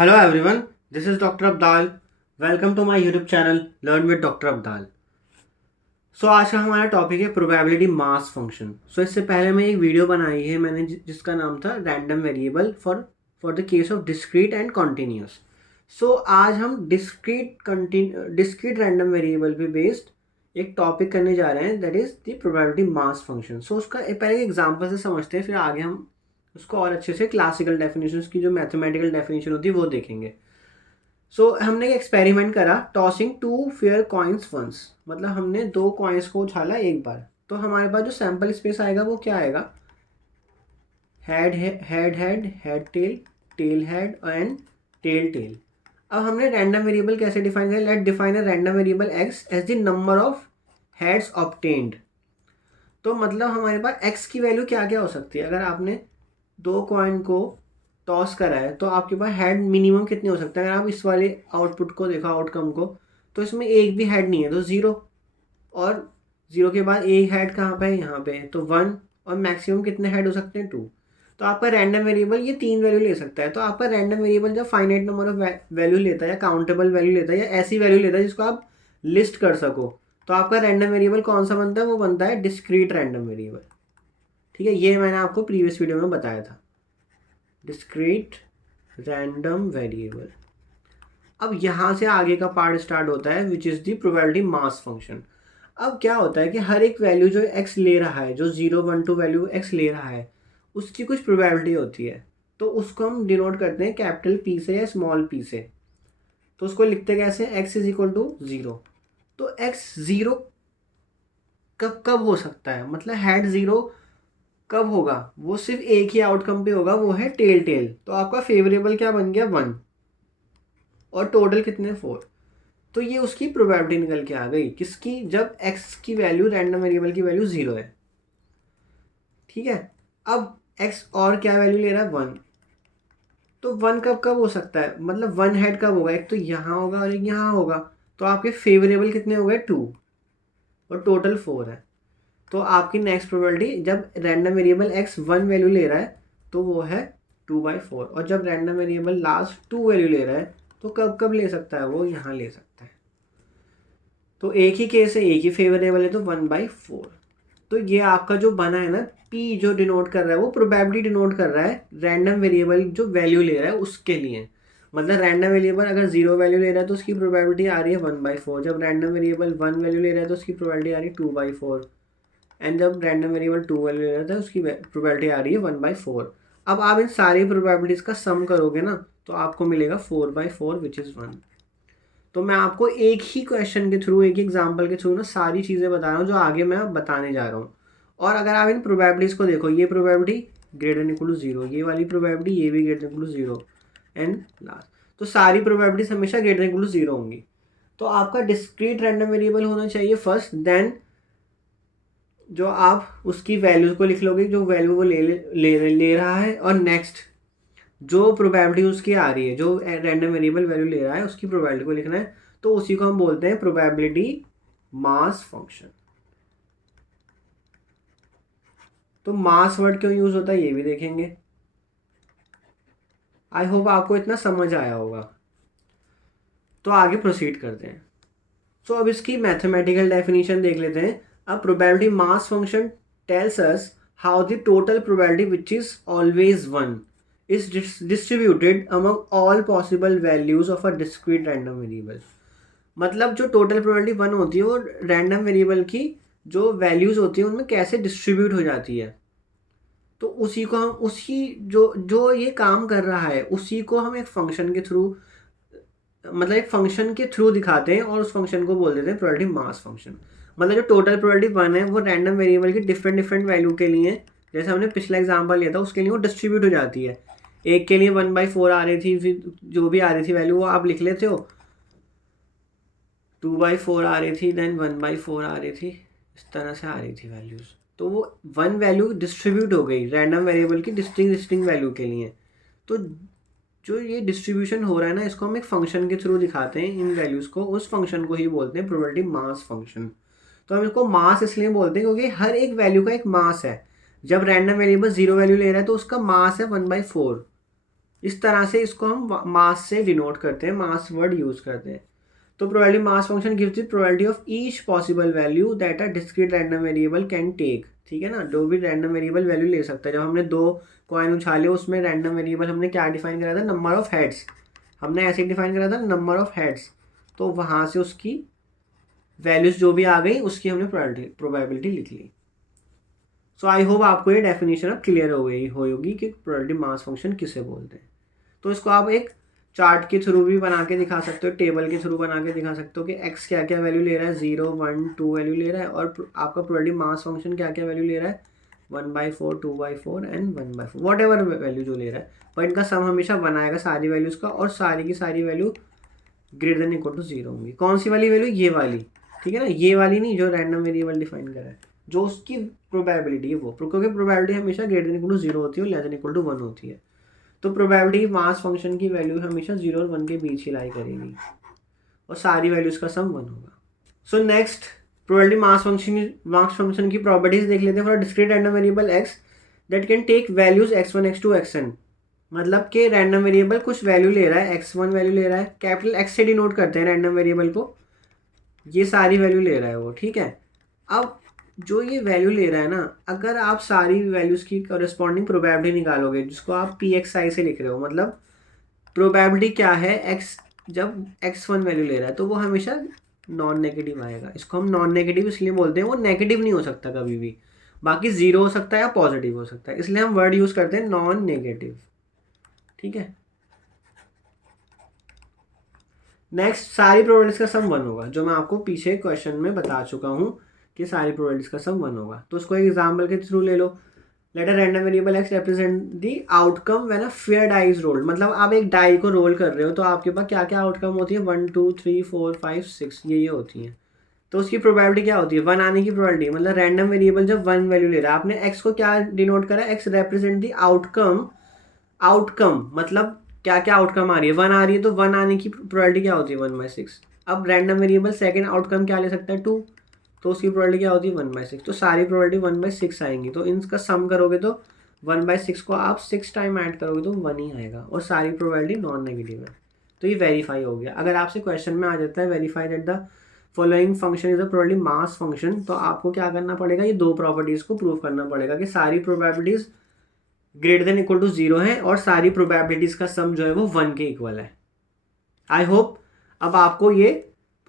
Hello everyone, this is Dr. Abdal. Welcome to my YouTube channel Learn with Dr. Abdal. आज का हमारा topic है probability mass function. इससे पहले मैं एक वीडियो बनाई है मैंने जिसका नाम था random variable for the case of discrete and continuous. आज हम डिस्क्रीट रैंडम वेरिएबल पे बेस्ड एक टॉपिक करने जा रहे हैं, that is the probability mass function. उसका पहले एग्जाम्पल से समझते हैं, फिर आगे हम उसको और अच्छे से क्लासिकल डेफिनेशन की जो मैथमेटिकल डेफिनेशन होती है वो देखेंगे. हमने एक एक्सपेरिमेंट करा टॉसिंग 2 फेयर कॉइन्स वंस. मतलब हमने 2 कॉइन्स को उछाला एक बार. तो हमारे पास जो सैम्पल स्पेस आएगा वो क्या आएगा? Head head head head tail, tail head and tail tail. अब हमने रैंडम वेरिएबल कैसे डिफाइन किया? Let define a random variable X as the number of heads obtained. तो मतलब हमारे पास एक्स की वैल्यू क्या क्या हो सकती है? अगर आपने 2 कॉइन को टॉस करा है तो आपके पास हेड मिनिमम कितने हो सकते हैं? अगर आप इस वाले आउटपुट को देखो, आउटकम को, तो इसमें एक भी हेड नहीं है तो 0. और 0 के बाद एक हेड कहाँ पे है? यहाँ पे है, तो 1. और मैक्सिमम कितने हेड हो सकते हैं? 2. तो आपका रैंडम वेरिएबल ये 3 वैल्यू ले सकता है. तो आपका रैंडम वेरिएबल जब फाइनाइट नंबर ऑफ वैल्यू लेता है या काउंटेबल वैल्यू लेता है या ऐसी वैल्यू लेता है जिसको आप लिस्ट कर सको, तो आपका रैंडम वेरिएबल कौन सा बनता है? वो बनता है डिस्क्रीट रैंडम वेरिएबल. ठीक है, ये मैंने आपको प्रीवियस वीडियो में बताया था, डिस्क्रीट रैंडम वेरिएबल. अब यहाँ से आगे का पार्ट स्टार्ट होता है which is the probability mass function. अब क्या होता है कि हर एक वैल्यू जो x ले रहा है, जो 0 1 2 वैल्यू x ले रहा है, उसकी कुछ प्रोबेबिलिटी होती है. तो उसको हम डिनोट करते हैं कैपिटल P से या स्मॉल p से. तो उसको लिखते कैसे? x is equal to 0. तो x 0 कब कब हो सकता है? मतलब हेड 0 कब होगा? वो सिर्फ एक ही आउटकम पे होगा, वो है टेल टेल. तो आपका फेवरेबल क्या बन गया? 1. और टोटल कितने? 4. तो ये उसकी प्रोबेबिलिटी निकल के आ गई. किसकी? जब x की वैल्यू, रैंडम वेरिएबल की वैल्यू 0 है. ठीक है, अब x और क्या वैल्यू ले रहा है? 1. तो 1 कब कब हो सकता है? मतलब 1 हेड कब होगा? एक तो यहाँ होगा और एक यहाँ होगा. तो आपके फेवरेबल कितने हो गए? 2. और टोटल 4 है. तो आपकी नेक्स्ट प्रोबेबिलिटी, जब रैंडम वेरिएबल x 1 वैल्यू ले रहा है तो वो है 2/4. और जब रैंडम वेरिएबल लास्ट 2 वैल्यू ले रहा है तो कब कब ले सकता है? वो यहाँ ले सकता है. तो एक ही केस है, एक ही फेवरेबल है, तो 1/4. तो ये आपका जो बना है ना, p जो डिनोट कर रहा है वो प्रोबेबिलिटी डिनोट कर रहा है रैंडम वेरिएबल जो वैल्यू ले रहा है उसके लिए. मतलब रैंडम वेरिएबल अगर 0 वैल्यू ले रहा है तो उसकी प्रोबेबिलिटी आ रही है 1/4. जब रैंडम वेरिएबल 1 वैल्यू ले रहा है तो उसकी प्रोबेबिलिटी आ रही है 2/4. एंड जब रैंडम वेरिएबल 2 वैल्यू ले रहा था उसकी प्रोबेबिलिटी आ रही है 1/4. अब आप इन सारी प्रोबेबिलिटीज़ का सम करोगे ना तो आपको मिलेगा 4/4 विच इज़ 1. तो मैं आपको एक ही क्वेश्चन के थ्रू, एक ही एग्जाम्पल के थ्रू ना सारी चीज़ें बता रहा हूँ जो आगे मैं बताने जा रहा हूँ. और अगर आप इन प्रोबेबिलिटीज़ को देखो, ये probability greater than equal to 0, ये वाली प्रोबेबिलिटी, ये भी greater than equal to 0 and last. तो सारी प्रोबेबिलिटीज हमेशा ग्रेटर देन इक्वल टू 0 होंगी. तो आपका डिस्क्रीट रैंडम वेरिएबल होना चाहिए फर्स्ट, देन जो आप उसकी वैल्यूज को लिख लोगे, जो वैल्यू वो ले रहा है, और नेक्स्ट जो प्रोबेबिलिटी उसकी आ रही है, जो रैंडम वेरिएबल वैल्यू ले रहा है उसकी प्रोबेबिलिटी को लिखना है. तो उसी को हम बोलते हैं प्रोबेबिलिटी मास फंक्शन. तो मास वर्ड क्यों यूज होता है ये भी देखेंगे. आई होप आपको इतना समझ आया होगा. तो आगे प्रोसीड करते हैं. अब इसकी मैथमेटिकल डेफिनेशन देख लेते हैं. अब probability mass function tells us how the total probability which is always 1 is distributed among all possible values of a discrete random variable. मतलब जो टोटल प्रोबेबिलिटी 1 होती है वो रैंडम वेरिएबल की जो वैल्यूज होती है उनमें कैसे डिस्ट्रीब्यूट हो जाती है. तो उसी को हम, उसी जो जो ये काम कर रहा है उसी को हम एक फंक्शन के थ्रू, मतलब एक फंक्शन के थ्रू दिखाते हैं और उस फंक्शन को बोल देते हैं प्रोबेबिलिटी मास फंक्शन. मतलब जो टोटल प्रोबेबिलिटी 1 है वो रैंडम वेरिएबल की डिफरेंट डिफरेंट वैल्यू के लिए, जैसे हमने पिछला एग्जांपल लिया था उसके लिए वो डिस्ट्रीब्यूट हो जाती है. एक के लिए 1/4 आ रही थी, फिर जो भी आ रही थी वैल्यू वो आप लिख लेते हो, 2/4 आ रही थी, देन 1/4 आ रही थी, इस तरह से आ रही थी वैल्यूज़. तो वो 1 वैल्यू डिस्ट्रीब्यूट हो गई रैंडम वेरिएबल की डिस्टिंग वैल्यू के लिए. तो जो ये डिस्ट्रीब्यूशन हो रहा है ना, इसको हम एक फंक्शन के थ्रू दिखाते हैं इन वैल्यूज़ को. उस फंक्शन को ही बोलते हैं प्रोबेबिलिटी मास फंक्शन. तो हम इसको मास इसलिए बोलते हैं क्योंकि हर एक वैल्यू का एक मास है. जब रैंडम वेरिएबल 0 वैल्यू ले रहा है तो उसका मास है 1/4. इस तरह से इसको हम मास से डिनोट करते हैं, मास वर्ड यूज़ करते हैं। तो probability mass function gives the probability of each possible value that a discrete random variable can take. ठीक है ना, जो भी रैंडम वेरिएबल वैल्यू ले सकता है। जब हमने 2 कॉइन उछाले, उसमें रैंडम वेरिएबल हमने क्या डिफाइन करा था, नंबर ऑफ हेड्स। हमने ऐसे डिफाइन करा था नंबर ऑफ हेड्स, तो वहाँ से उसकी वैल्यूज जो भी आ गई उसकी हमने प्रोबेबिलिटी लिख ली। सो आई होप आपको ये डेफिनेशन अब क्लियर हो गई होगी कि प्रोबेबिलिटी मास फंक्शन किसे बोलते हैं। तो इसको आप एक चार्ट के थ्रू भी बना के दिखा सकते हो, टेबल के थ्रू बना के दिखा सकते हो कि एक्स क्या क्या वैल्यू ले रहा है, 0 1 2 वैल्यू ले रहा है, और आपका प्रोबेबिलिटी मास फंक्शन क्या क्या वैल्यू ले रहा है, 1/4 2/4 एंड 1/4 वॉट एवर वैल्यू जो ले रहा है। पर इनका सम हमेशा बनाएगा सारी वैल्यूज़ का, और सारी की सारी value greater than equal to 0 होंगी। कौन सी वाली वैल्यू, ये वाली, ठीक है ना, ये वाली नहीं जो रैंडम वेरिएबल डिफाइन करा है, जो उसकी प्रोबेबिलिटी है वो, क्योंकि प्रोबेबिलिटी हमेशा ग्रेटर देन इक्वल टू 0 होती है और लेस देन इक्वल टू 1 होती है। तो प्रोबेबिलिटी मास फंक्शन की वैल्यू हमेशा 0 और 1 के बीच ही लाई करेगी, और सारी वैल्यूज का सम 1 होगा। So next, probability mass function की प्रॉपर्टीज देख लेते हैं for discrete random variable x that can take values x1 x2 xn। मतलब कि रैंडम वेरिएबल कुछ वैल्यू ले रहा है, x1 वैल्यू ले रहा है, कैपिटल x से डिनोट करते हैं रैंडम वेरिएबल को, ये सारी वैल्यू ले रहा है वो, ठीक है। अब जो ये वैल्यू ले रहा है ना, अगर आप सारी वैल्यूज़ की कॉरेस्पॉन्डिंग प्रोबेबिलिटी निकालोगे, जिसको आप PXI से लिख रहे हो, मतलब प्रोबेबिलिटी क्या है, x जब x1 वैल्यू ले रहा है तो वो हमेशा नॉन नेगेटिव आएगा। इसको हम नॉन नेगेटिव इसलिए बोलते हैं, वो नेगेटिव नहीं हो सकता कभी भी, बाकी 0 हो सकता है या पॉजिटिव हो सकता है, इसलिए हम वर्ड यूज़ करते हैं नॉन नेगेटिव, ठीक है। नेक्स्ट, सारी प्रोबेबिलिटीज का सम 1 होगा, जो मैं आपको पीछे क्वेश्चन में बता चुका हूँ कि सारी प्रोबेबिलिटीज का सम 1 होगा। तो उसको एक एग्जाम्पल के थ्रू ले लो। Let a random variable x represent the outcome when a fair die is rolled. मतलब आप एक डाई को रोल कर रहे हो तो आपके पास क्या क्या आउटकम होती है, 1 2 3 4 5 6, ये होती है। तो उसकी प्रोबेबिलिटी क्या होती है, 1 आने की प्रोबेबिलिटी। मतलब रैंडम वेरिएबल जब 1 वैल्यू ले रहा है, आपने x को क्या डिनोट करा, x represent the outcome. Outcome मतलब क्या क्या आउटकम आ रही है, 1 आ रही है तो 1 आने की प्रोबेबिलिटी क्या होती है, 1/6। अब रैंडम वेरिएबल सेकंड आउटकम क्या ले सकता है, 2, तो उसकी प्रोबेबिलिटी क्या होती है, 1/6। तो सारी प्रोबेबिलिटी 1/6 आएंगी, तो इनका सम करोगे तो 1/6 को आप 6 टाइम ऐड करोगे तो 1 ही आएगा, और सारी प्रोबेबिलिटी नॉन नेगेटिव है। तो ये वेरीफाई हो गया। अगर आपसे क्वेश्चन में आ जाता है verify that the following function is a probability mass function, तो आपको क्या करना पड़ेगा, ये 2 प्रॉपर्टीज को प्रूव करना पड़ेगा कि सारी probabilities greater than equal to 0 है, और सारी प्रोबेबिलिटीज का सम जो है वो 1 के इक्वल है। आई होप अब आपको ये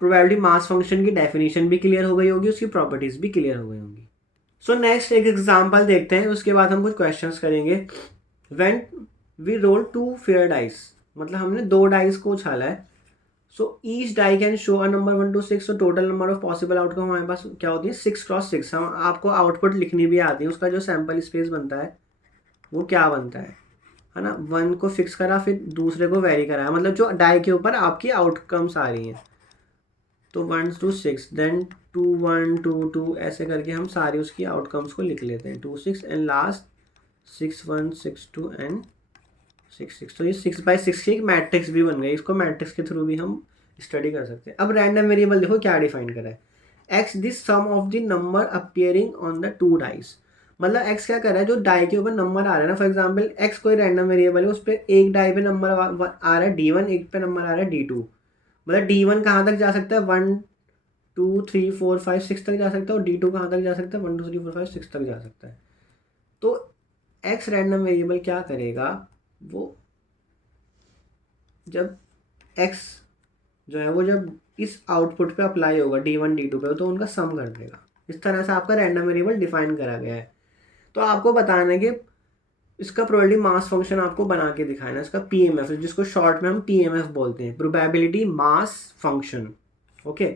प्रोबेबिलिटी मास फंक्शन की डेफिनेशन भी क्लियर हो गई होगी, उसकी प्रॉपर्टीज भी क्लियर हो गई होंगी। सो नेक्स्ट एक एग्जांपल देखते हैं, उसके बाद हम कुछ क्वेश्चंस करेंगे। When we roll 2 fair dice, मतलब हमने 2 डाइस को उछाला है। So each die can show a number 1 to 6। तो total number of possible outcome हमारे पास क्या होती है, 6x6। हम आपको आउटपुट लिखनी भी आती है, उसका जो सैंपल स्पेस बनता है वो क्या बनता है ना, 1 को फिक्स करा, फिर दूसरे को वेरी कराया, मतलब जो डाई के ऊपर आपकी आउटकम्स आ रही हैं। तो 1 to 6, देन 2 1 2 2, ऐसे करके हम सारी उसकी आउटकम्स को लिख लेते हैं, 2 6 एंड लास्ट 6 1 6 2 एंड 6 6। तो ये 6/6 की एक मैट्रिक्स भी बन गई, इसको मैट्रिक्स के थ्रू भी हम स्टडी कर सकते हैं। अब रैंडम वेरिएबल देखो क्या डिफाइन करा है, X this sum of the number appearing on the 2 dice. मतलब एक्स क्या कर रहा है, जो डाई के ऊपर नंबर आ रहा है ना, फॉर एग्जांपल एक्स कोई रैंडम वेरिएबल है, उस पर एक डाई पे नंबर आ रहा है D1, एक पे नंबर आ रहा है D2। मतलब D1 कहाँ तक जा सकता है, 1 2 3 4 5 6 तक जा सकता है, और D2 कहाँ तक जा सकता है, 1 2 3 4 5 6 तक जा सकता है। तो एक्स रैंडम वेरिएबल क्या करेगा, वो जब x जो है वो जब इस आउटपुट पे अप्लाई होगा D1 D2 पे, तो उनका सम कर देगा। इस तरह से आपका रैंडम वेरिएबल डिफाइन करा गया है। तो आपको बताना है कि इसका प्रोबेबिलिटी मास फंक्शन आपको बना के दिखाना है, इसका PMF, जिसको शॉर्ट में हम PMF बोलते हैं, प्रोबेबिलिटी मास फंक्शन। ओके,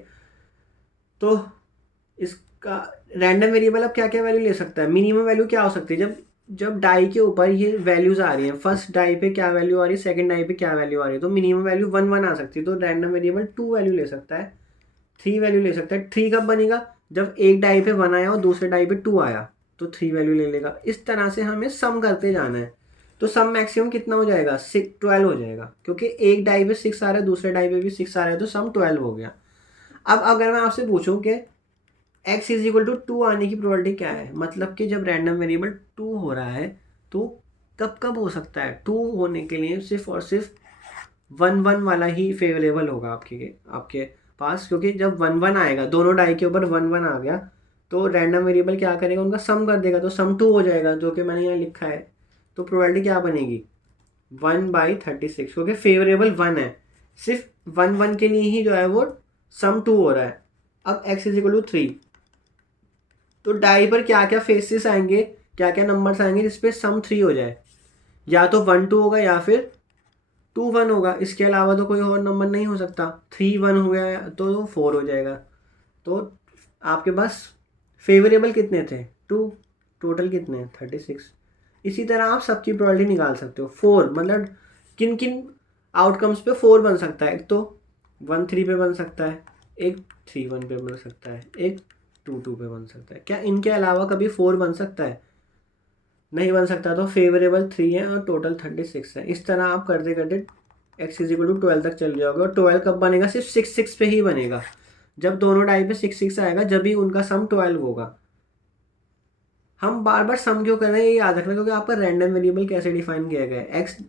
तो इसका रैंडम वेरिएबल अब क्या क्या वैल्यू ले सकता है, मिनिमम वैल्यू क्या हो सकती है, जब जब डाई के ऊपर ये वैल्यूज आ रही हैं, फर्स्ट डाई पे क्या वैल्यू आ रही है, सेकंड डाई पे क्या वैल्यू आ रही है, तो मिनिमम वैल्यू 1 1 आ सकती है। तो रैंडम वेरिएबल 2 वैल्यू ले सकता है, 3 वैल्यू ले सकता है। 3 कब बनेगा, जब एक डाई पे 1 आया और दूसरे डाई पे 2 आया, तो 3 वैल्यू ले लेगा। इस तरह से हमें सम करते जाना है। तो सम मैक्सिमम कितना हो जाएगा, 12 हो जाएगा, क्योंकि एक डाई पे 6 आ रहा है, दूसरे डाई पे भी 6 आ रहा है, तो सम 12 हो गया। अब अगर मैं आपसे पूछूं कि x इज इक्वल टू 2 आने की प्रोबेबिलिटी क्या है, मतलब कि जब रैंडम वेरिएबल 2 हो रहा है तो कब कब हो सकता है? 2 होने के लिए सिर्फ और सिर्फ 1 1 वाला ही फेवरेबल होगा आपके पास, क्योंकि जब 1 1 आएगा, दोनों डाई के ऊपर 1 1 आ गया, तो रैंडम वेरिएबल क्या करेगा, उनका सम कर देगा, तो सम 2 हो जाएगा, जो कि मैंने यहाँ लिखा है। तो प्रोबेबिलिटी क्या बनेगी? 1/36, क्योंकि फेवरेबल 1 है, सिर्फ 1 1 के लिए ही जो है वो सम 2 हो रहा है। अब x = 3, तो डाई पर क्या क्या फेसेस आएंगे, क्या क्या नंबर्स आएंगे जिसपे सम 3 हो जाए? या तो 1 2 होगा या फिर 2 1 होगा, इसके अलावा तो कोई और नंबर नहीं हो सकता। 3 1 हो गया तो 4 हो जाएगा। तो आपके पास फेवरेबल कितने थे? 2, टोटल कितने हैं? 36। इसी तरह आप सबकी प्रोबेबिलिटी निकाल सकते हो। 4 मतलब किन किन आउटकम्स पे 4 बन सकता है? एक तो 1 3 पे बन सकता है, एक 3 1 पे बन सकता है, एक 2 2 पे बन सकता है। क्या इनके अलावा कभी 4 बन सकता है? नहीं बन सकता। तो फेवरेबल 3 है और टोटल 36 है। इस तरह आप करते करते x = 12 तक चल जाओगे। और 12 कब बनेगा? सिर्फ 6 6 पे ही बनेगा। जब दोनों डाई पे 6 6 आएगा, जब भी उनका सम 12 होगा। हम बार बार सम क्यों कर रहे हैं, ये याद रखना, क्योंकि आपका रैंडम वेरिएबल कैसे डिफाइन किया गया है? x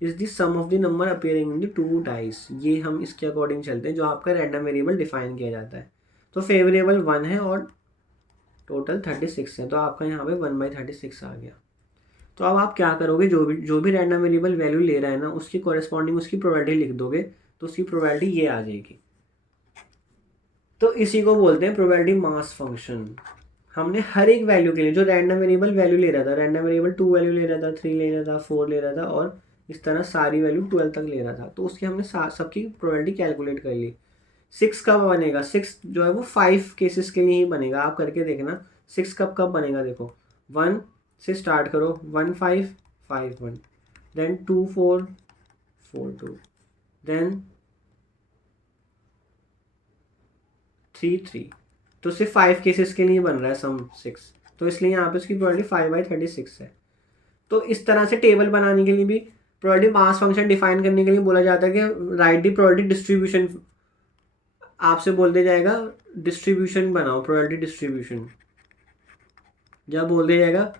is the sum of the number appearing in the 2 dice. ये हम इसके अकॉर्डिंग चलते हैं, जो आपका रैंडम वेरिएबल डिफाइन किया जाता है। तो फेवरेबल 1 है और टोटल 36 है, तो आपका यहाँ पे 1/36 आ गया। तो अब आप क्या करोगे, जो भी रैंडम वेरिएबल वैल्यू ले रहा है ना, उसकी कॉरेस्पॉन्डिंग उसकी प्रोबेबिलिटी लिख दोगे, तो उसकी प्रोबेबिलिटी ये आ जाएगी। तो इसी को बोलते हैं प्रोबेबिलिटी मास फंक्शन। हमने हर एक वैल्यू के लिए, जो रैंडम वेरिएबल वैल्यू ले रहा था, रैंडम वेरिएबल 2 वैल्यू ले रहा था, 3 ले रहा था, 4 ले रहा था, और इस तरह सारी वैल्यू 12 तक ले रहा था, तो उसकी हमने सबकी प्रोबेबिलिटी कैलकुलेट कर ली। 6 कब बनेगा? 6 जो है वो 5 केसेस के लिए ही बनेगा। आप करके देखना 6 कब कब बनेगा। देखो 1 से स्टार्ट करो, 1 5 5 1, देन 2 4 4 2, देन 3 3। तो सिर्फ 5 केसेस के लिए बन रहा है सम 6, तो इसलिए यहाँ पे उसकी प्रोबेबिलिटी 5/36 है। तो इस तरह से टेबल बनाने के लिए भी, प्रोबेबिलिटी मास फंक्शन डिफाइन करने के लिए बोला जाता है कि राइट द प्रोबेबिलिटी डिस्ट्रीब्यूशन। आपसे बोल दिया जाएगा डिस्ट्रीब्यूशन बनाओ, प्रोबेबिलिटी डिस्ट्रीब्यूशन। जब बोल दिया जाएगा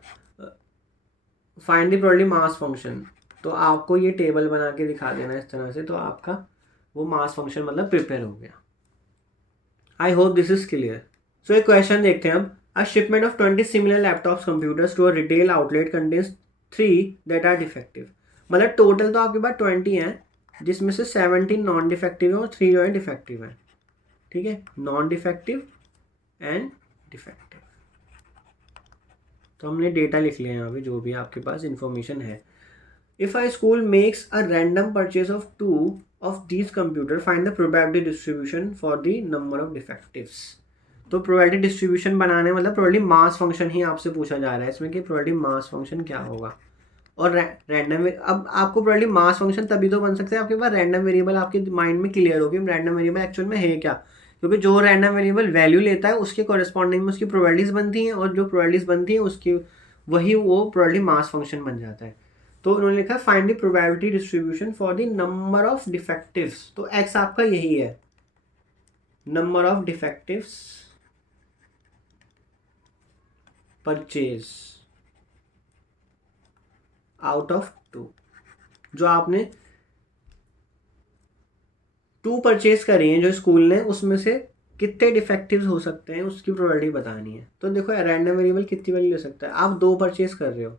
find the probability mass function, तो आपको ये टेबल बना के दिखा देना इस तरह से, तो आपका वो मास फंक्शन मतलब प्रिपेयर हो गया। I hope this is clear. So एक क्वेश्चन देखते हैं अब। A shipment of 20 similar laptops computers to a retail outlet contains 3 that are defective. मतलब टोटल तो आपके पास 20 हैं, जिसमें से 17 नॉन डिफेक्टिव है और 3 जो है डिफेक्टिव है। ठीक है, नॉन डिफेक्टिव एंड डिफेक्टिव। तो हमने डेटा लिख लिया यहाँ पे, जो भी आपके पास इंफॉर्मेशन है। If a school makes a random purchase of 2 of these computer, find the probability distribution for the number of डिफेक्टिव्स। तो प्रोबेबिलिटी डिस्ट्रीब्यूशन बनाने मतलब प्रोबेबिलिटी मास फंक्शन ही आपसे पूछा जा रहा है इसमें, कि प्रोबेबिलिटी मास फंक्शन क्या होगा। और रैंडम, अब आपको प्रोबेबिलिटी मास फंक्शन तभी तो बन सकता है आपके पास रैंडम वेरिएबल आपके माइंड में क्लियर होगी रैंडम वेरिएबल एक्चुअल में है क्या। क्योंकि जो रैंडम वेरिएबल वैल्यू लेता है उसके कॉरेस्पॉन्डिंग में उसकी प्रोबेबिलिटीज बनती हैं, और जो प्रोबेबिलिटीज बनती हैं उसकी वही वो प्रोबेबिलिटी मास फंक्शन बन जाता है। तो उन्होंने लिखा find the probability distribution for the number of डिफेक्टिव्स। तो एक्स आपका यही है, number of डिफेक्टिव्स purchase out of 2। जो आपने 2 परचेज करी हैं जो स्कूल ने, उसमें से कितने डिफेक्टिव्स हो सकते हैं उसकी प्रोबेबिलिटी बतानी है। तो देखो रैंडम वेरिएबल कितनी वैल्यू ले सकता है। आप 2 परचेज कर रहे हो,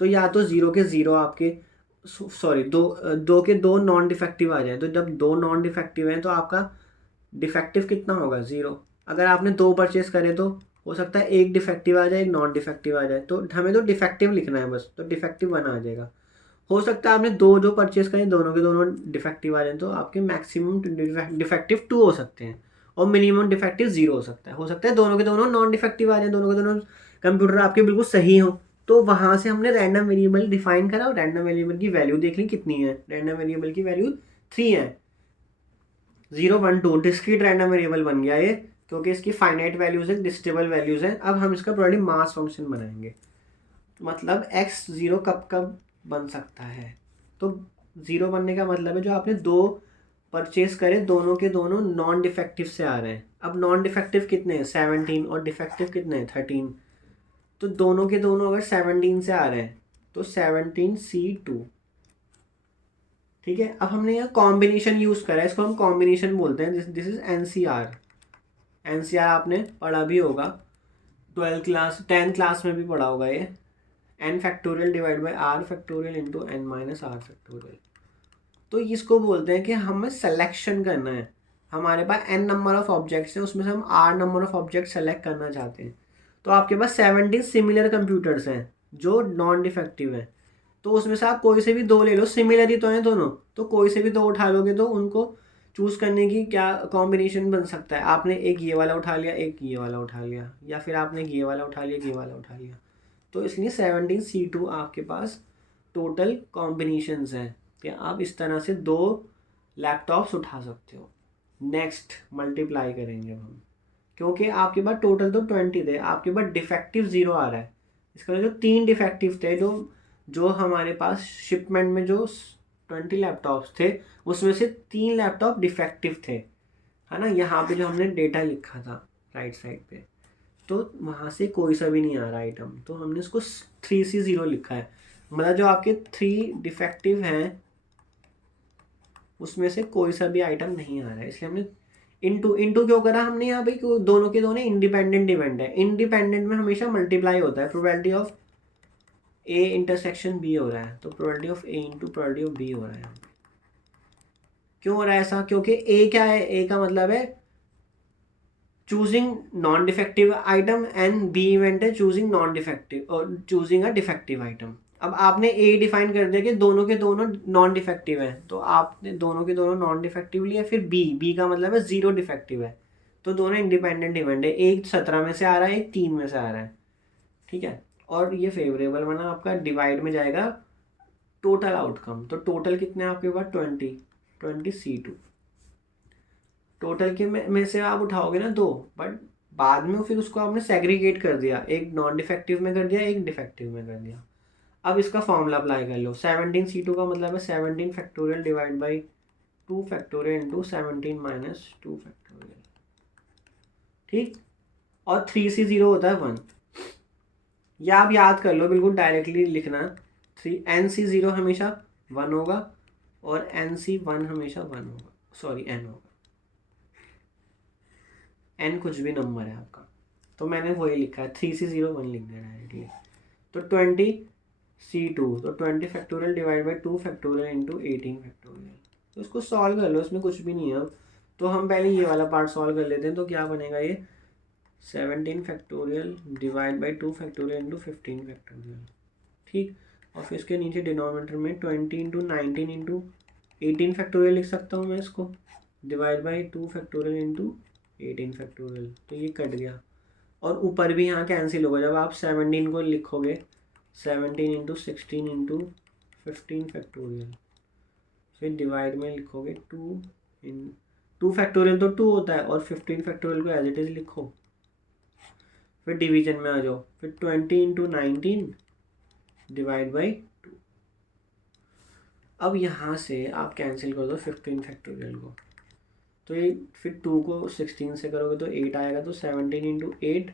तो या तो 0 के 0 आपके, सॉरी 2 के 2 नॉन डिफेक्टिव आ जाए। तो जब 2 नॉन डिफेक्टिव हैं तो आपका डिफेक्टिव कितना होगा? 0। अगर आपने 2 परचेज करे तो हो सकता है एक डिफेक्टिव आ जाए, एक नॉन डिफेक्टिव आ जाए। तो हमें तो डिफेक्टिव लिखना है बस, तो डिफेक्टिव 1 आ जाएगा। हो सकता है आपने 2 जो परचेज करें दोनों के दोनों डिफेक्टिव आ जाए, तो आपके मैक्सिमम डिफेक्टिव 2 हो सकते हैं और मिनिमम डिफेक्टिव 0 हो सकता है। हो सकता है दोनों के दोनों नॉन डिफेक्टिव आ जाए, दोनों के दोनों कंप्यूटर आपके बिल्कुल सही हो। तो वहाँ से हमने रैंडम वेरिएबल डिफाइन करा और रैंडम वेरिएबल की वैल्यू देख ली कितनी है। रैंडम वेरिएबल की वैल्यू 3 है। 0 1 2 डिस्क्रीट रैंडम वेरिएबल बन गया ये, क्योंकि इसकी फाइनाइट वैल्यूज है, डिस्टेबल वैल्यूज हैं। अब हम इसका प्रोबेबिलिटी मास फंक्शन बनाएंगे। मतलब x 0 कब कब बन सकता है। तो 0 बनने का मतलब है जो आपने 2 परचेज करे दोनों के दोनों नॉन डिफेक्टिव से आ रहे हैं। अब नॉन डिफेक्टिव कितने हैं? 17, और डिफेक्टिव कितने हैं? 13। तो दोनों के दोनों अगर 17 से आ रहे हैं तो 17C2। ठीक है, अब हमने यहाँ कॉम्बिनेशन यूज़ करा है, इसको हम कॉम्बिनेशन बोलते हैं। This is NCR. एनसीआर आपने पढ़ा भी होगा, 12th क्लास 10th क्लास में भी पढ़ा होगा ये। n factorial divide by r factorial into n minus R factorial. तो इसको बोलते हैं कि हमें सिलेक्शन करना है। हमारे पास n नंबर ऑफ ऑब्जेक्ट्स हैं, उसमें से हम r number of object select करना चाहते हैं। तो आपके पास 17 सिमिलर कंप्यूटर्स हैं जो नॉन डिफेक्टिव हैं। तो उसमें से आप कोई से भी दो ले लो, सिमिलर ही तो हैं दोनों, तो कोई से भी दो उठा लोगे तो उनको चूज़ करने की क्या कॉम्बिनेशन बन सकता है। आपने एक ये वाला उठा लिया, एक ये वाला उठा लिया, या फिर आपने ये वाला उठा लिया, ये वाला उठा लिया। तो इसलिए 17C2 आपके पास टोटल कॉम्बिनेशंस हैं कि आप इस तरह से दो लैपटॉप्स उठा सकते हो। नेक्स्ट मल्टीप्लाई करेंगे हम, क्योंकि आपके पास टोटल तो 20 थे, आपके पास डिफेक्टिव 0 आ रहा है। इसका जो 3 डिफेक्टिव थे, जो हमारे पास शिपमेंट में जो 20 लैपटॉप्स थे, उसमें से 3 लैपटॉप डिफेक्टिव थे, है ना। यहाँ पे जो हमने डेटा लिखा था राइट साइड पे, तो वहाँ से कोई सा भी नहीं आ रहा आइटम, तो हमने उसको 3C0 लिखा है। मतलब जो आपके 3 डिफेक्टिव हैं उसमें से कोई सा भी आइटम नहीं आ रहा है, इसलिए हमने इंटू इंटू क्यों करा हमने यहाँ पे, क्यों दोनों के दोनों इंडिपेंडेंट इवेंट है। इंडिपेंडेंट में हमेशा मल्टीप्लाई होता है, probability of A intersection B हो रहा है, तो probability of A into probability of B हो रहा है। क्यों हो रहा है ऐसा, क्योंकि ए क्या है, ए का मतलब है choosing non defective item and B event है चूजिंग नॉन डिफेक्टिव और चूजिंग अ डिफेक्टिव आइटम। अब आपने ए डिफाइन कर दिया कि दोनों के दोनों नॉन डिफेक्टिव हैं, तो आपने दोनों के दोनों नॉन डिफेक्टिव लिया। फिर बी का मतलब है 0 डिफेक्टिव है, तो दोनों इंडिपेंडेंट इवेंट है। एक 17 में से आ रहा है, एक 3 में से आ रहा है। ठीक है, और ये फेवरेबल बना आपका, डिवाइड में जाएगा टोटल आउटकम। तो टोटल कितने आपके पास 20C2। टोटल के में से आप उठाओगे ना 2, बट बाद में फिर उसको आपने सेग्रीगेट कर दिया, एक नॉन डिफेक्टिव में कर दिया, एक डिफेक्टिव में कर दिया। अब इसका फॉर्मूला अप्लाई कर लो। 17C2 का मतलब है 17 factorial divide by 2 factorial into 17 minus 2 factorial. ठीक, और 3C0 होता है 1। या आप याद कर लो, बिल्कुल डायरेक्टली लिखना। 3NC0 हमेशा 1 होगा और NC1 हमेशा 1 होगा, सॉरी n होगा। n कुछ भी नंबर है आपका, तो मैंने वही लिखा है, 3C0 1 लिख दिया डायरेक्टली। तो 20C2, तो 20 factorial divide by 2 factorial into 18 factorial. तो इसको सॉल्व कर लो, इसमें कुछ भी नहीं है। अब तो हम पहले ये वाला पार्ट सॉल्व कर लेते हैं। तो क्या बनेगा ये 17 factorial divide by 2 factorial into 15 factorial. ठीक, और फिर इसके नीचे डिनोमिनेटर में 20 इंटू 19 इंटू 18 फैक्टोरियल लिख सकता हूँ मैं इसको, divide by 2 factorial into 18 factorial. तो ये कट गया, और ऊपर भी यहाँ कैंसिल होगा। जब आप 17 को लिखोगे 17 इंटू 16 इंटू 15 फैक्टोरियल, फिर डिवाइड में लिखोगे 2 फैक्टोरियल तो 2 होता है, और 15 फैक्टोरियल को एज इट इज़ लिखो। फिर डिवीजन में आ जाओ, फिर 20 इंटू 19 डिवाइड बाई 2। अब यहाँ से आप कैंसिल कर दो 15 फैक्टोरियल को, तो ये फिर 2 को 16 से करोगे तो 8 आएगा। तो 17 इंटू 8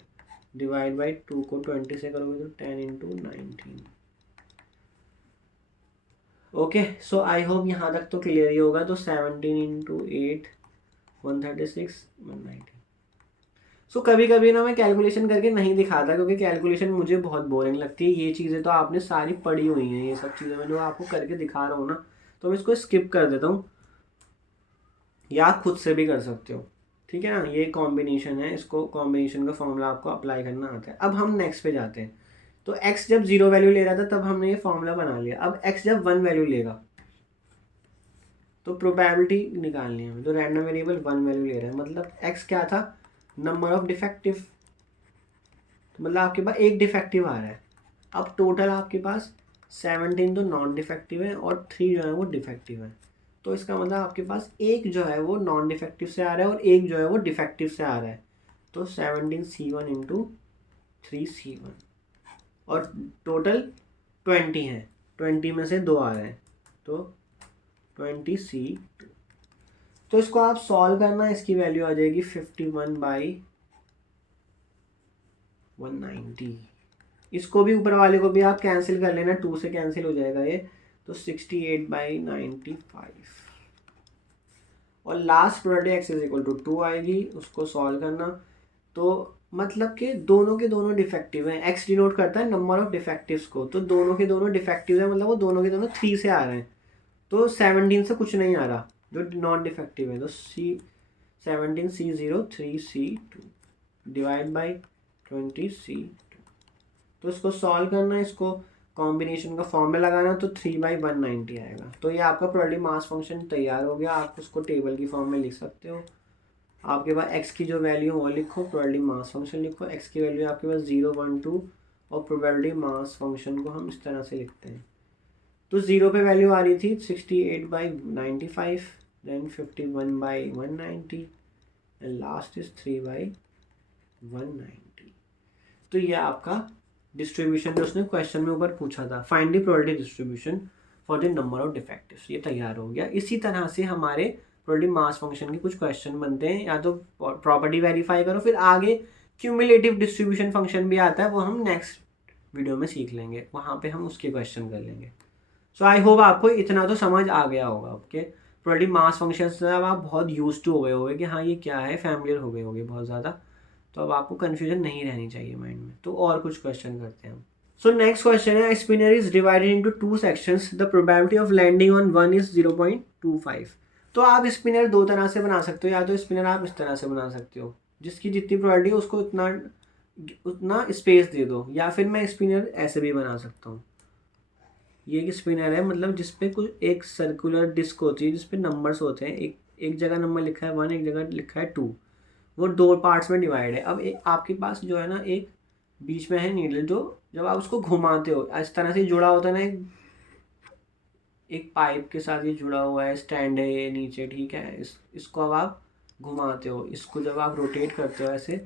डिवाइड बाई 2 को 20 से करोगे तो 10 into 19। Okay, so I hope यहाँ तक तो क्लियर ही होगा। तो 17 इंटू 8 136 190। सो कभी कभी ना मैं कैलकुलेशन करके नहीं दिखाता, क्योंकि कैलकुलेशन मुझे बहुत बोरिंग लगती है। ये चीज़ें तो आपने सारी पढ़ी हुई हैं, ये सब चीज़ें मैं जो आपको करके दिखा रहा हूँ ना, तो मैं इसको स्किप कर देता हूँ, या आप खुद से भी कर सकते हो। ठीक है ना, ये कॉम्बिनेशन है, इसको कॉम्बिनेशन का फॉर्मूला आपको अप्लाई करना आता है। अब हम नेक्स्ट पे जाते हैं। तो x जब 0 वैल्यू ले रहा था तब हमने ये फॉर्मूला बना लिया। अब x जब 1 वैल्यू लेगा तो प्रोबेबिलिटी निकालनी है हमें। तो रैंडम वेरिएबल 1 वैल्यू ले रहा है, मतलब x क्या था, नंबर ऑफ डिफेक्टिव। तो मतलब आपके पास एक डिफेक्टिव आ रहा है। अब टोटल आपके पास 17 तो नॉन डिफेक्टिव है और 3 जो है वो डिफेक्टिव है। तो इसका मतलब आपके पास एक जो है वो नॉन डिफेक्टिव से आ रहा है और एक जो है वो डिफेक्टिव से आ रहा है। तो 17C1 इंटू 3C1, और टोटल 20 है, 20 में से 2 आ रहे हैं, तो 20C2। तो इसको आप सॉल्व करना, इसकी वैल्यू आ जाएगी 51/190। इसको भी ऊपर वाले को भी आप कैंसिल कर लेना, 2 से कैंसिल हो जाएगा ये, तो 68/95। और last probability X is equal to 2 आएगी, उसको सॉल्व करना। तो मतलब कि दोनों के दोनों डिफेक्टिव हैं, एक्स डिनोट करता है नंबर ऑफ डिफेक्टिव्स को, तो दोनों के दोनों डिफेक्टिव हैं, मतलब वो दोनों के दोनों 3 से आ रहे हैं, तो 17 से कुछ नहीं आ रहा जो नॉन डिफेक्टिव है। तो C17C03C2 डिवाइड बाई 20C2, तो इसको सॉल्व करना है, इसको कॉम्बिनेशन का फॉर्मूला लगाना, तो 3/190 आएगा। तो ये आपका प्रोबेबिलिटी मास फंक्शन तैयार हो गया। आप उसको टेबल की फॉर्म में लिख सकते हो। आपके पास एक्स की जो वैल्यू वो लिखो, प्रोबेबिलिटी मास फंक्शन लिखो, एक्स की वैल्यू आपके पास 0, 1, 2, और प्रोबेबिलिटी मास फंक्शन को हम इस तरह से लिखते हैं। तो 0 पे वैल्यू आ रही थी 68/95, देन 51/190, एंड लास्ट इज 3/190। तो ये आपका डिस्ट्रीब्यूशन जो उसने क्वेश्चन में ऊपर पूछा था, find the probability distribution for the number of डिफेक्टिव्स, ये तैयार हो गया। इसी तरह से हमारे प्रोबेबिलिटी मास फंक्शन के कुछ क्वेश्चन बनते हैं, या तो प्रॉपर्टी वेरीफाई करो, फिर आगे क्यूमुलेटिव डिस्ट्रीब्यूशन फंक्शन भी आता है, वो हम नेक्स्ट वीडियो में सीख लेंगे, वहाँ पे हम उसके क्वेश्चन कर लेंगे। सो आई होप आपको इतना तो समझ आ गया होगा। ओके, प्रोबेबिलिटी मास फंक्शन से अब आप बहुत यूज टू हो गए होगे कि हाँ ये क्या है, फैमिलियर हो गए होगे बहुत ज़्यादा, तो अब आपको कन्फ्यूजन नहीं रहनी चाहिए माइंड में। तो और कुछ क्वेश्चन करते हैं हम। सो नेक्स्ट क्वेश्चन है, spinner is divided into 2 sections, the probability of landing on one is 0.25। तो आप स्पिनर दो तरह से बना सकते हो, या तो स्पिनर आप इस तरह से बना सकते हो, जिसकी जितनी प्रोबेबिलिटी है उसको उतना स्पेस दे दो, या फिर मैं स्पिनर ऐसे भी बना सकता हूँ। ये एक स्पिनर है, मतलब जिसपे कुछ एक सर्कुलर डिस्क होती है, जिसपे नंबर्स होते हैं, एक जगह नंबर लिखा है 1, एक जगह लिखा है 2, वो 2 पार्ट्स में डिवाइड है। अब आपके पास जो है ना, एक बीच में है नीडल, जो जब आप उसको घुमाते हो इस तरह से जुड़ा होता है ना, एक पाइप के साथ ये जुड़ा हुआ है, स्टैंड है ये नीचे, ठीक है। इसको अब आप घुमाते हो, इसको जब आप रोटेट करते हो ऐसे,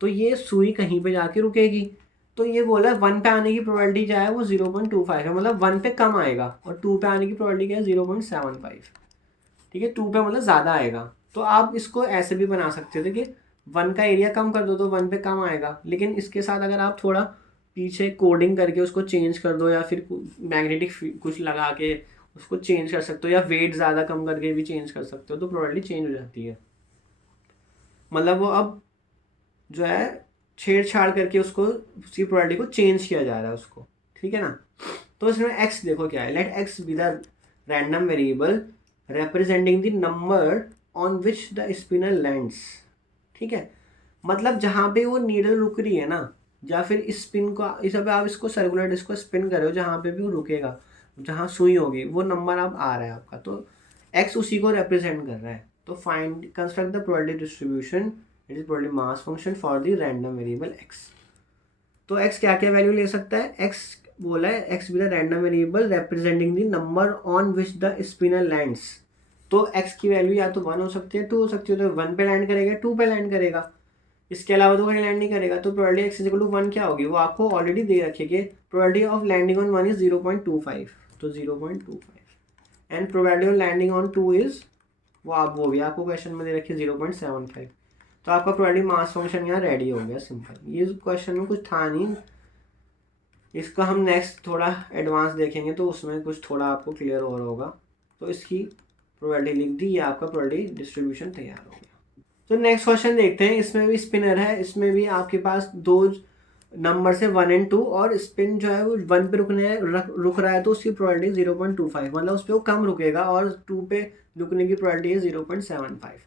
तो ये सुई कहीं पे जाके रुकेगी। तो ये बोला 1 पे आने की प्रोबेबिलिटी क्या है, वो 0.25 है, मतलब 1 पे कम आएगा, और 2 पे आने की प्रोबेबिलिटी क्या है, 0.75। ठीक है, 2 पे मतलब ज़्यादा आएगा। तो आप इसको ऐसे भी बना सकते हो, देखिए 1 का एरिया कम कर दो तो 1 पे कम आएगा, लेकिन इसके साथ अगर आप थोड़ा पीछे कोडिंग करके उसको चेंज कर दो, या फिर मैग्नेटिक कुछ लगा के उसको चेंज कर सकते हो, या वेट ज़्यादा कम करके भी चेंज कर सकते हो, तो प्रोबेबिलिटी चेंज हो जाती है। मतलब वो अब जो है छेड़छाड़ करके उसको, उसकी प्रोबेबिलिटी को चेंज किया जा रहा है उसको, ठीक है ना। तो इसमें एक्स देखो क्या है, let X be the random variable representing the number on which the spinner lands। ठीक है, मतलब जहाँ पे वो नीडल रुक रही है ना, या फिर स्पिन को इस पे आप इसको सर्कुलर डिस्क को स्पिन कर रहे हो, जहाँ पे भी वो रुकेगा, जहाँ सुई होगी, वो नंबर अब आ रहा है आपका, तो एक्स उसी को रिप्रेजेंट कर रहा है। तो find construct the probability distribution, it is probability mass function for the random variable x. तो एक्स क्या क्या वैल्यू ले सकता है, एक्स बोला है x be the random variable representing the number on which the spinner lands. तो x की वैल्यू या तो 1 हो सकती है, 2 हो सकती है, तो 1 पे लैंड करेगा, 2 पे लैंड करेगा, इसके अलावा तो कहीं लैंड नहीं करेगा। तो probability X is equal to 1 क्या होगी, वो आपको ऑलरेडी दे रखी है, probability of landing on 1 is 0.25, तो 0.25, and probability of landing on 2 is, वो भी आपको क्वेश्चन में दे रखी है 0.75। तो आपका प्रोबेबिलिटी मास फंक्शन यहाँ रेडी हो गया, सिंपल। ये क्वेश्चन में कुछ था नहीं, इसका हम नेक्स्ट थोड़ा एडवांस देखेंगे, तो उसमें कुछ थोड़ा आपको क्लियर और होगा। तो इसकी प्रोबेबिलिटी लिख दी, ये आपका प्रोबेबिलिटी डिस्ट्रीब्यूशन तैयार हो गया। तो नेक्स्ट क्वेश्चन देखते हैं, इसमें भी स्पिनर है, इसमें भी आपके पास 2 नंबर से 1 और 2, और स्पिन जो है वो 1 पे रुक रहा है, तो उसकी प्रोबेबिलिटी 0.25, मतलब उस पर वो कम रुकेगा, और 2 पे रुकने की प्रोबेबिलिटी है 0.75।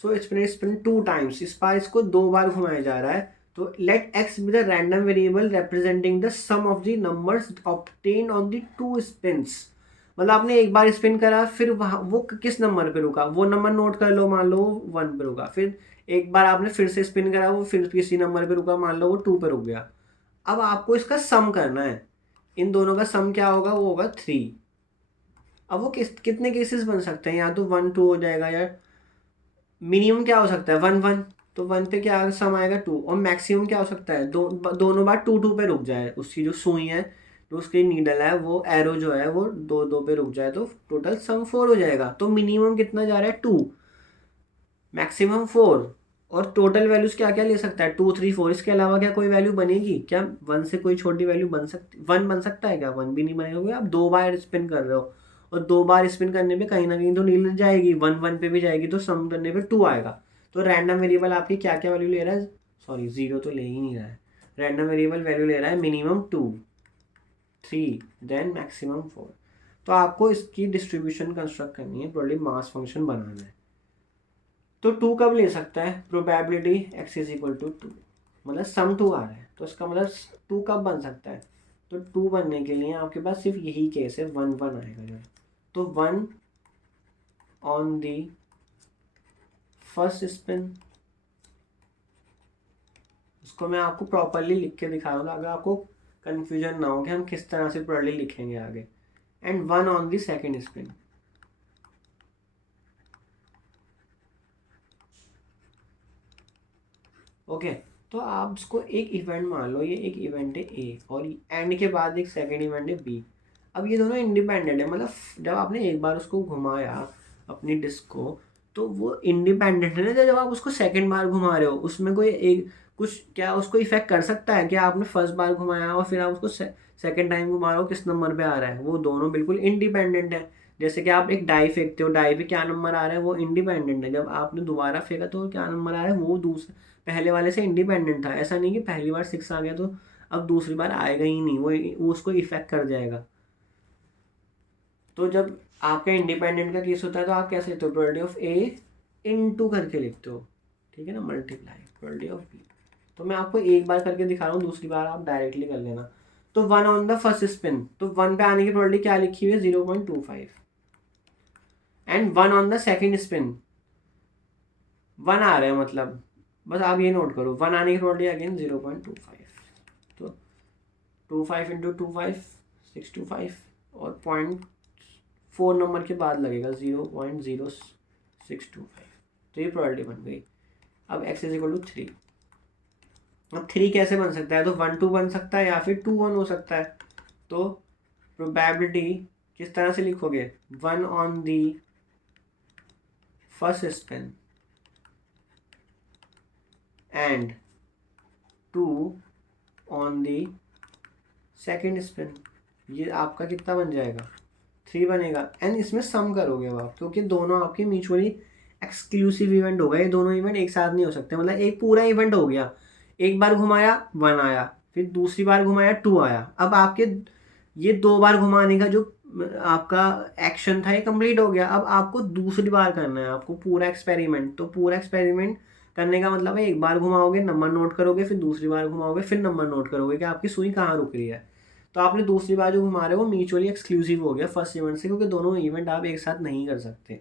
सो स्पिन 2 टाइम्स, इस बार इसको 2 बार घुमाया जा रहा है। तो let X be the random variable representing the sum of the numbers obtain on the 2 spins. मतलब आपने एक बार स्पिन करा, फिर वहाँ वो किस नंबर पे रुका, वो नंबर नोट कर लो, मान लो वो 1 पे रुका, फिर एक बार आपने फिर से स्पिन करा, वो फिर किसी नंबर पे रुका, मान लो वो 2 पे रुक गया। अब आपको इसका सम करना है, इन दोनों का सम क्या होगा, वो होगा 3। अब वो कितने केसेस बन सकते हैं, या तो 1 2 हो जाएगा, या मिनिमम क्या हो सकता है 1 1, तो 1 पे क्या सम आएगा 2, और मैक्सिमम क्या हो सकता है दोनों बार 2 2 पे रुक जाए, उसकी जो सुई है, तो उसकी नीडल है, वो एरो जो है वो 2 2 पे रुक जाए, तो टोटल सम 4 हो जाएगा। तो मिनिमम कितना जा रहा है 2, मैक्सिमम 4, और टोटल वैल्यूज क्या क्या ले सकता है, 2 3 4, इसके अलावा क्या कोई वैल्यू बनेगी क्या, 1 से कोई छोटी वैल्यू बन सकती, 1 बन सकता है क्या, 1 भी नहीं बनेगा, क्योंकि आप 2 बार स्पिन कर रहे हो और 2 बार स्पिन करने पे कहीं ना कहीं तो नील जाएगी, 1 1 पे भी जाएगी, तो सम करने पे 2 आएगा। तो रैंडम वेरिएबल आपकी क्या क्या वैल्यू ले रहा है, सॉरी 0 तो ले ही नहीं रहा है, रैंडम वेरिएबल वैल्यू ले रहा है मिनिमम 2 3 देन मैक्सिमम 4। तो आपको इसकी डिस्ट्रीब्यूशन कंस्ट्रक्ट करनी है, प्रोबेबिलिटी मास फंक्शन बनाना है। तो 2 कब ले सकता है, probability x is equal to 2, मतलब सम 2 आ रहा है, तो इसका मतलब 2 कब बन सकता है, तो 2 बनने के लिए आपके पास सिर्फ यही केस है, 1 1 आएगा जो है। तो 1 ऑन दी फर्स्ट स्पिन, उसको मैं आपको प्रॉपरली लिख के दिखा रहा हूँ अगर आपको कन्फ्यूजन ना हो कि हम किस तरह से प्रॉपरली लिखेंगे आगे। And 1 on the second spin, okay. तो आप इसको एक इवेंट मान लो, ये एक इवेंट है ए और एंड के बाद एक सेकेंड इवेंट है बी। अब ये दोनों इंडिपेंडेंट है, मतलब जब आपने एक बार उसको घुमाया अपनी डिस्क को, तो वो इंडिपेंडेंट है ना, जब आप उसको सेकेंड बार घुमा रहे हो उसमें कोई एक कुछ क्या उसको इफेक्ट कर सकता है, क्या आपने फर्स्ट बार घुमाया और फिर आप उसको सेकेंड टाइम घुमा रहे हो किस नंबर पे आ रहा है, वो दोनों बिल्कुल इंडिपेंडेंट है। जैसे कि आप एक डाई फेंकते हो, डाई पे क्या नंबर आ रहा है वो इंडिपेंडेंट है, जब आपने दोबारा फेंका तो क्या नंबर आ रहा है वो दूसरा पहले वाले से इंडिपेंडेंट था। ऐसा नहीं कि पहली बार 6 आ गया तो अब दूसरी बार आएगा ही नहीं, वो उसको इफेक्ट कर जाएगा। तो जब आपका इंडिपेंडेंट का केस होता है तो आप कैसे लिखते हो, प्रोबेबिलिटी ऑफ ए इनटू करके लिखते हो, ठीक है ना, मल्टीप्लाई प्रोबेबिलिटी ऑफ बी। तो मैं आपको एक बार करके दिखा रहा हूँ, दूसरी बार आप डायरेक्टली कर लेना। तो 1 ऑन द फर्स्ट स्पिन, तो 1 पे आने की प्रोबेबिलिटी क्या लिखी हुई है, 0.25। And 1 on the second spin, 1 आ रहा है, मतलब बस आप ये नोट करो 1 आने की प्रोबेबिलिटी अगेन 0.25। तो 25 इंटू 25 625 और 0.4 नंबर के बाद लगेगा 0.0625। तो ये प्रोबेबिलिटी बन गई। अब x इज इक्वल टू 3। अब 3 कैसे बन सकता है, तो 1 2 बन सकता है या फिर 2 1 हो सकता है। तो प्रोबेबिलिटी किस तरह से लिखोगे, 1 on the first spin and 2 on the second spin. ये आपका कितना बन जाएगा, 3 बनेगा। एंड इसमें सम करोगे आप, क्योंकि दोनों आपके म्यूचुअली एक्सक्लूसिव इवेंट होगा, ये दोनों इवेंट एक साथ नहीं हो सकते। मतलब एक पूरा इवेंट हो गया, एक बार घुमाया 1 आया, फिर दूसरी बार घुमाया 2 आया, अब आपके ये 2 बार घुमाने का जो आपका एक्शन था ये कंप्लीट हो गया। अब आपको दूसरी बार करना है, आपको पूरा एक्सपेरिमेंट। तो पूरा एक्सपेरिमेंट करने का मतलब है एक बार घुमाओगे नंबर नोट करोगे, फिर दूसरी बार घुमाओगे फिर नंबर नोट करोगे कि आपकी सुई कहाँ रुक रही है। तो आपने दूसरी बार जो घुमा रहे हो वो म्यूचुअली एक्सक्लूसिव हो गया फर्स्ट इवेंट से, क्योंकि दोनों इवेंट आप एक साथ नहीं कर सकते।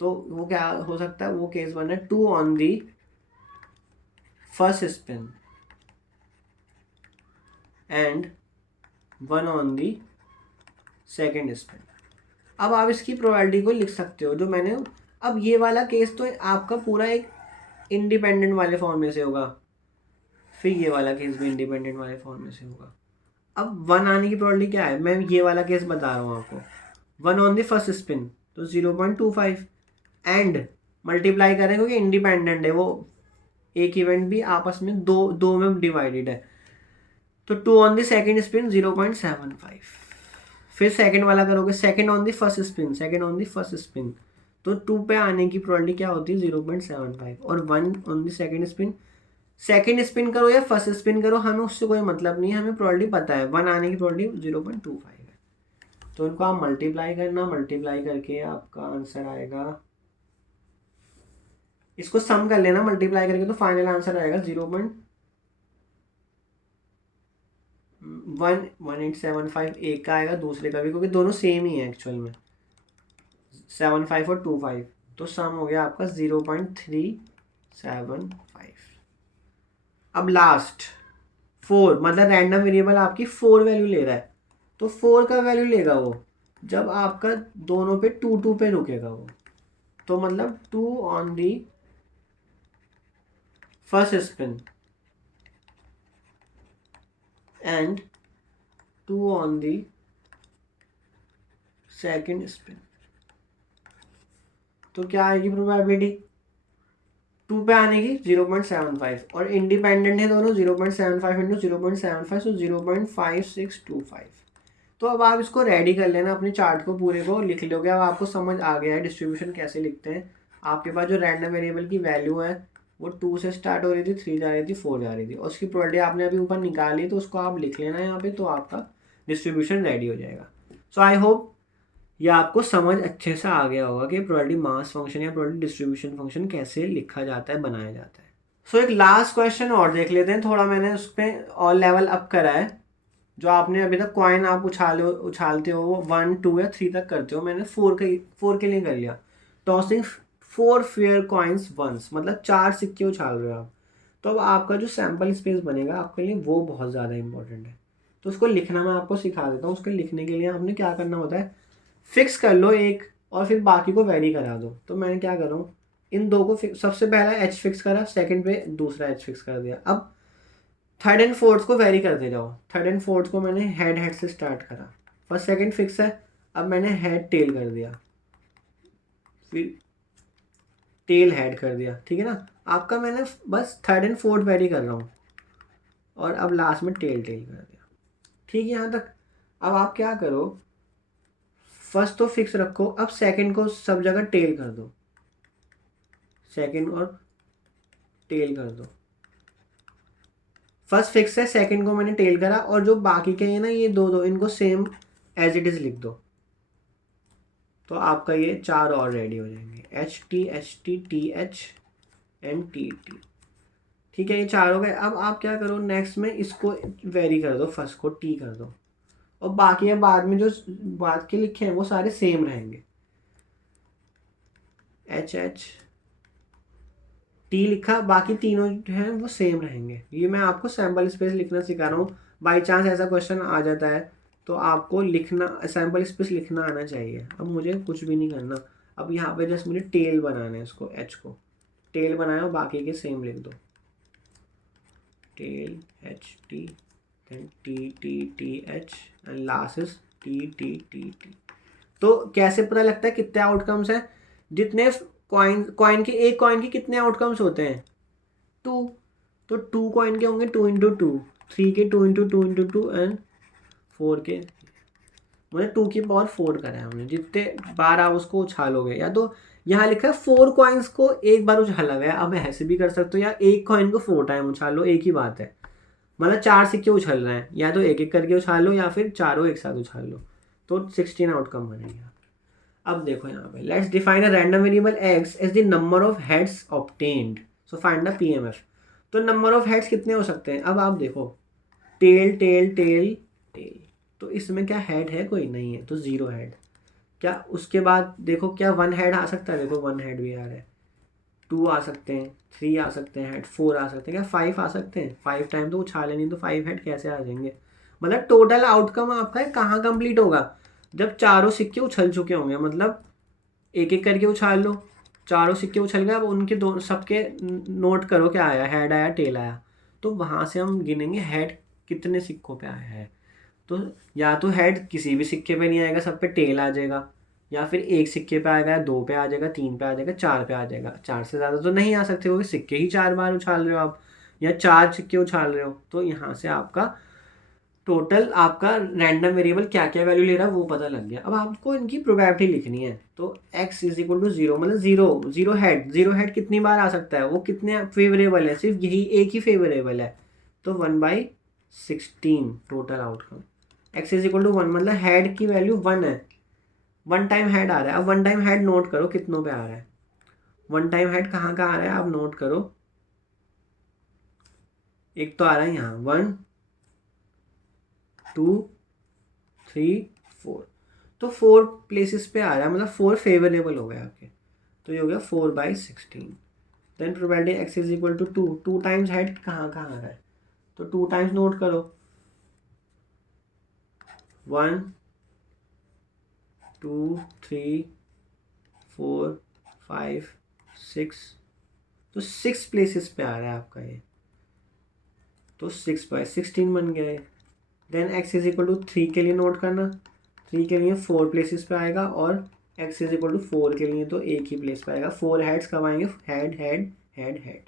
तो वो क्या हो सकता है, वो केस बना है 2 on the first spin and 1 on the second spin. अब आप इसकी प्रोबेबिलिटी को लिख सकते हो जो मैंने, अब ये वाला केस तो आपका पूरा एक इंडिपेंडेंट वाले फॉर्म में से होगा, फिर ये वाला केस भी इंडिपेंडेंट वाले फॉर्म में से होगा। अब 1 आने की प्रोबेबिलिटी क्या है, मैं ये वाला केस बता रहा हूँ आपको, 1 ऑन द फर्स्ट स्पिन तो 0.25 एंड मल्टीप्लाई करें क्योंकि इंडिपेंडेंट है वो, एक इवेंट भी आपस में दो दो में डिवाइडेड है। तो 2 ऑन द सेकेंड स्पिन 0.75, फिर सेकेंड वाला करोगे second on the first spin, second on the first spin, तो 2 पे आने की प्रोबेबिलिटी क्या होती है 0.75। और 1 on the second spin, second spin करो या फर्स्ट स्पिन करो हमें उससे कोई मतलब नहीं है, हमें प्रोबेबिलिटी पता है 1 आने की प्रोबेबिलिटी 0.25 है। तो इनको आप मल्टीप्लाई करना, मल्टीप्लाई करके आपका आंसर आएगा, इसको सम कर लेना मल्टीप्लाई करके, तो फाइनल आंसर आएगा 0.1875 एक का आएगा दूसरे का भी, क्योंकि दोनों सेम ही है एक्चुअल में, 75 और 25। तो सम हो गया आपका 0.375। अब लास्ट 4, मतलब रैंडम वेरिएबल आपकी 4 वैल्यू ले रहा है, तो 4 का वैल्यू लेगा वो जब आपका दोनों पे 2 2 पे रुकेगा वो। तो मतलब 2 on the first spin and 2 on the second spin. तो क्या आएगी प्रोबेबिलिटी, 2 पे आने की 0.75 और इंडिपेंडेंट है दोनों 0.75 इंटू 0.75 सो 0.5625। तो अब आप इसको रेडी कर लेना, अपने चार्ट को पूरे को लिख लोगे। अब आपको समझ आ गया है डिस्ट्रीब्यूशन कैसे लिखते हैं। आपके पास जो रैंडम वेरिएबल की वैल्यू है वो 2 से स्टार्ट हो रही थी, 3 जा रही थी, 4 जा रही थी और उसकी प्रोबेबिलिटी आपने अभी ऊपर निकाली, तो उसको आप लिख लेना यहाँ पे, तो आपका डिस्ट्रीब्यूशन रेडी हो जाएगा। सो आई होप ये आपको समझ अच्छे से आ गया होगा कि प्रोबेबिलिटी मास फंक्शन या प्रोबेबिलिटी डिस्ट्रीब्यूशन फंक्शन कैसे लिखा जाता है, बनाया जाता है। सो एक लास्ट क्वेश्चन और देख लेते हैं, थोड़ा मैंने उस पर और लेवल अप करा है। जो आपने अभी तक कॉइन आप उछालते हो वो 1 2 या 3 तक करते हो, मैंने 4 के लिए कर लिया। टॉसिंग 4 फेयर कॉइन्स वंस, मतलब 4 सिक्के उछाल रहे हो आप। तो अब आपका जो सैम्पल स्पेस बनेगा आपके लिए वो बहुत ज़्यादा इंपॉर्टेंट है। तो उसको लिखना मैं आपको सिखा देता हूँ। उसके लिखने के लिए आपने क्या करना होता है, फिक्स कर लो एक और फिर बाकी को वेरी करा दो। तो मैंने क्या कर रहा हूँ, इन दो को सबसे पहला एच फिक्स करा, सेकंड पे दूसरा एच फिक्स कर दिया। अब थर्ड एंड फोर्थ को वेरी करते जाओ। थर्ड एंड फोर्थ को मैंने हेड हेड से स्टार्ट करा, फर्स्ट सेकंड फिक्स है, अब मैंने हेड टेल कर दिया, फिर टेल हेड कर दिया, ठीक है ना। आपका मैंने बस थर्ड एंड फोर्थ वेरी कर रहा हूँ और अब लास्ट में टेल टेल कर दिया, ठीक है यहाँ तक। अब आप क्या करो, फर्स्ट तो फिक्स रखो, अब सेकंड को सब जगह टेल कर दो, सेकंड और टेल कर दो। फर्स्ट फिक्स है, सेकंड को मैंने टेल करा और जो बाकी के हैं ना ये दो दो, इनको सेम एज इट इज लिख दो। तो आपका ये 4 और रेडी हो जाएंगे, H T T H and T T, ठीक है। ये 4 हो गए। अब आप क्या करो, नेक्स्ट में इसको वेरी कर दो, फर्स्ट को टी कर दो और बाकी है बाद में जो बाद के लिखे हैं वो सारे सेम रहेंगे। एच एच टी लिखा, बाकी तीनों जो हैं वो सेम रहेंगे। ये मैं आपको सैम्पल स्पेस लिखना सिखा रहा हूँ। बाई चांस ऐसा क्वेश्चन आ जाता है तो आपको लिखना, सैम्पल स्पेस लिखना आना चाहिए। अब मुझे कुछ भी नहीं करना, अब यहाँ पे जस्ट मुझे टेल बनाना है, इसको एच को टेल बनाया और बाकी के सेम लिख दो, tail H T then T T T H and last is T T T T. तो कैसे पता लगता है कितने आउटकम्स हैं, जितने कॉइन के, एक कॉइन के कितने आउटकम्स होते हैं, 2। तो 2 कॉइन के होंगे 2 इंटू 2, 3 के 2 इंटू 2 इंटू 2 एंड 4 के, मैंने 2 की पावर 4 करा है हमने। जितने बार आप उसको उछालोगे, या तो यहाँ लिखा है 4 कॉइन्स को एक बार उछाला गया, अब ऐसे भी कर सकते हो, या एक कॉइन को 4 टाइम उछाल लो, एक ही बात है। मतलब 4 सिक्के उछल रहे हैं, या तो एक एक करके उछाल लो या फिर चारों एक साथ उछाल लो, तो 16 आउटकम बनेगा। अब देखो यहाँ पे, let's define a random variable x as the number of heads obtained, so find the PMF. तो नंबर ऑफ हेड्स कितने हो सकते हैं। अब आप देखो, टेल टेल टेल टेल, तो इसमें क्या हेड है, कोई नहीं है, तो 0 हेड। क्या उसके बाद देखो, क्या 1 हेड आ सकता है, देखो 1 हेड भी आ रहा है, 2 आ सकते हैं, 3 आ सकते हैं हेड, 4 आ सकते हैं, क्या 5 आ सकते हैं। 5 टाइम तो उछाले नहीं, तो 5 हेड कैसे आ जाएंगे। मतलब टोटल आउटकम आपका है कहाँ कंप्लीट होगा, जब चारों सिक्के उछल चुके होंगे। मतलब एक एक करके उछाल लो, चारों सिक्के उछल गए, अब उनके दो सबके नोट करो क्या आया, हेड आया टेल आया, तो वहाँ से हम गिनेंगे हेड कितने सिक्कों पे आया है। तो या तो हेड किसी भी सिक्के पे नहीं आएगा, सब पे टेल आ जाएगा, या फिर एक सिक्के पे आएगा, 2 पे आ जाएगा, 3 पे आ जाएगा, 4 पे आ जाएगा। 4 से ज़्यादा तो नहीं आ सकते क्योंकि सिक्के ही 4 बार उछाल रहे हो आप, या 4 सिक्के उछाल रहे हो। तो यहाँ से आपका टोटल आपका रैंडम वेरिएबल क्या क्या वैल्यू ले रहा है वो पता लग गया। अब आपको इनकी प्रोबेबिलिटी लिखनी है। तो x इज इक्वल टू 0, मतलब जीरो हेड कितनी बार आ सकता है, वो कितने फेवरेबल है, सिर्फ यही एक ही फेवरेबल है, तो 1/16 total outcome. x is equal to 1, मतलब हेड की वैल्यू 1 है, 1 टाइम हेड आ रहा है। अब 1 टाइम हेड नोट करो कितनों पे आ रहा है, 1 टाइम हेड कहाँ कहाँ आ रहा है आप नोट करो। एक तो आ रहा है यहाँ 1 2 3 4, तो 4 प्लेसेस पे आ रहा है, मतलब 4 फेवरेबल हो गए आपके, तो ये हो गया 4/16। Then probability x is equal to 2, 2 times head कहाँ कहाँ आ रहा है, तो 2 टाइम्स नोट करो, 1 2 3 4 5 6, तो 6 प्लेसेस पे आ रहा है आपका ये, तो 6/16 बन गया है। Then x is equal to 3 के लिए नोट करना, 3 के लिए 4 प्लेसेस पे आएगा, और x इज इक्वल टू 4 के लिए तो एक ही प्लेस पे आएगा। 4 हेड्स कब आएंगे, हेड हेड हेड हेड,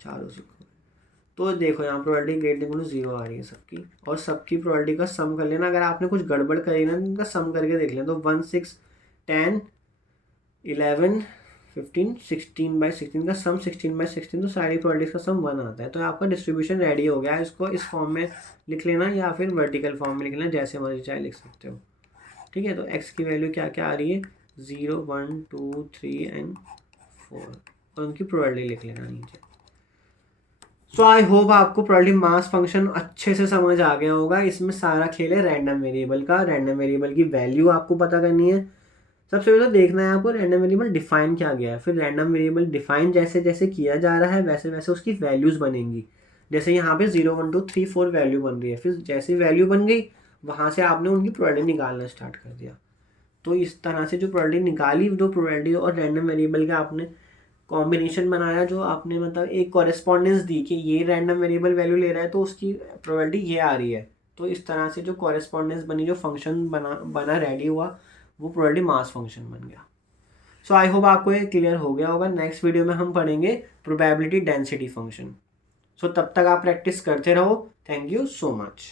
चारों से तो देखो यहाँ प्रोबेबिलिटी ग्रेटर देन 0 आ रही है सबकी, और सबकी प्रोबेबिलिटी का सम कर लेना। अगर आपने कुछ गड़बड़ करी ना तो इनका सम करके देख लें, तो 1 6 10 11 15 16/16 का सम 16/16, तो सारी प्रोबेबिलिटीज का सम 1 आता है। तो आपका डिस्ट्रीब्यूशन रेडी हो गया। इसको इस फॉर्म में लिख लेना या फिर वर्टिकल फॉर्म में लिख लेना, जैसे मर्जी चाहे लिख सकते हो। ठीक है, तो x की वैल्यू क्या क्या आ रही है, 0 1 2 3 एंड 4, और उनकी प्रोबेबिलिटी लिख लेना नीचे। सो आई होप आपको प्रोबेबिलिटी मास फंक्शन अच्छे से समझ आ गया होगा। इसमें सारा खेल है रैंडम वेरिएबल का। रैंडम वेरिएबल की वैल्यू आपको पता करनी है। सबसे पहले तो देखना है आपको रैंडम वेरिएबल डिफाइन क्या गया है, फिर रैंडम वेरिएबल डिफाइन जैसे जैसे किया जा रहा है वैसे वैसे उसकी वैल्यूज़ बनेंगी। जैसे यहाँ पे 0 1 2 3 4 वैल्यू बन रही है, फिर जैसे वैल्यू बन गई वहाँ से आपने उनकी प्रोबेबिलिटी निकालना स्टार्ट कर दिया। तो इस तरह से जो प्रोबेबिलिटी निकाली, जो प्रोबेबिलिटी और रैंडम वेरिएबल का आपने कॉम्बिनेशन बनाया, जो आपने मतलब एक कॉरेस्पॉन्डेंस दी कि ये रैंडम वेरिएबल वैल्यू ले रहा है तो उसकी प्रोबेबिलिटी ये आ रही है। तो इस तरह से जो कॉरेस्पॉन्डेंस बनी, जो फंक्शन बना रेडी हुआ, वो प्रोबेबिलिटी मास फंक्शन बन गया। सो आई होप आपको ये क्लियर हो गया होगा। नेक्स्ट वीडियो में हम पढ़ेंगे प्रोबेबिलिटी डेंसिटी फंक्शन। सो तब तक आप प्रैक्टिस करते रहो। Thank you so much.